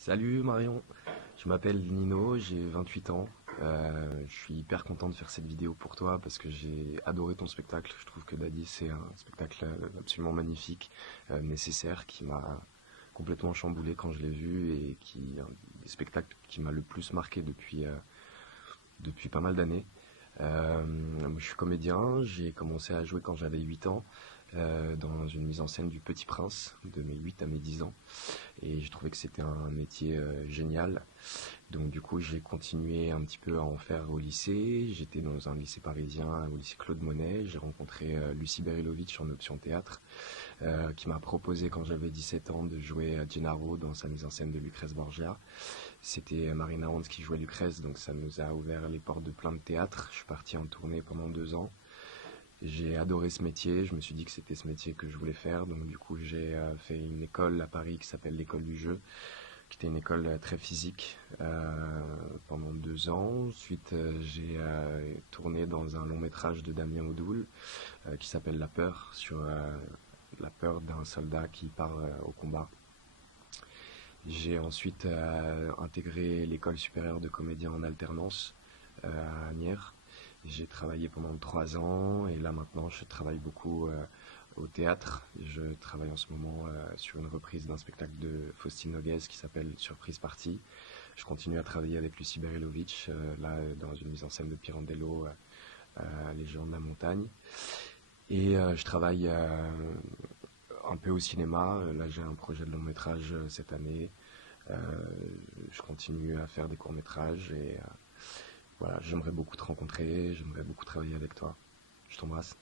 Salut Marion, je m'appelle Nino, j'ai 28 ans. Je suis hyper content de faire cette vidéo pour toi parce que j'ai adoré ton spectacle. Je trouve que Daddy c'est un spectacle absolument magnifique, nécessaire, qui m'a complètement chamboulé quand je l'ai vu et qui est un des spectacles qui m'a le plus marqué depuis pas mal d'années. Je suis comédien, j'ai commencé à jouer quand j'avais 8 ans dans une mise en scène du Petit Prince de mes 8 à mes 10 ans et j'ai trouvé que c'était un métier génial. Donc du coup j'ai continué un petit peu à en faire au lycée. J'étais dans un lycée parisien, au lycée Claude Monet. J'ai rencontré Lucie Berilovic en option théâtre, qui m'a proposé quand j'avais 17 ans de jouer à Gennaro dans sa mise en scène de Lucrèce Borgia. C'était Marina Hans qui jouait Lucrèce, donc ça nous a ouvert les portes de plein de théâtres. Je suis parti en tournée pendant 2 ans. J'ai adoré ce métier, je me suis dit que c'était ce métier que je voulais faire, donc du coup j'ai fait une école à Paris qui s'appelle l'école du jeu, qui était une école très physique pendant 2 ans. Ensuite j'ai tourné dans un long métrage de Damien Odoul qui s'appelle La Peur, sur la peur d'un soldat qui part au combat. J'ai ensuite intégré l'école supérieure de comédien en alternance à Agnières. J'ai travaillé pendant 3 ans et là maintenant je travaille beaucoup au théâtre. Je travaille en ce moment sur une reprise d'un spectacle de Faustine Noguès qui s'appelle Surprise Party. Je continue à travailler avec Lucie Berilovic, là dans une mise en scène de Pirandello, Les Géants de la Montagne. Et je travaille un peu au cinéma. Là j'ai un projet de long métrage cette année. Euh, je continue à faire des courts métrages et voilà, j'aimerais beaucoup te rencontrer, j'aimerais beaucoup travailler avec toi. Je t'embrasse.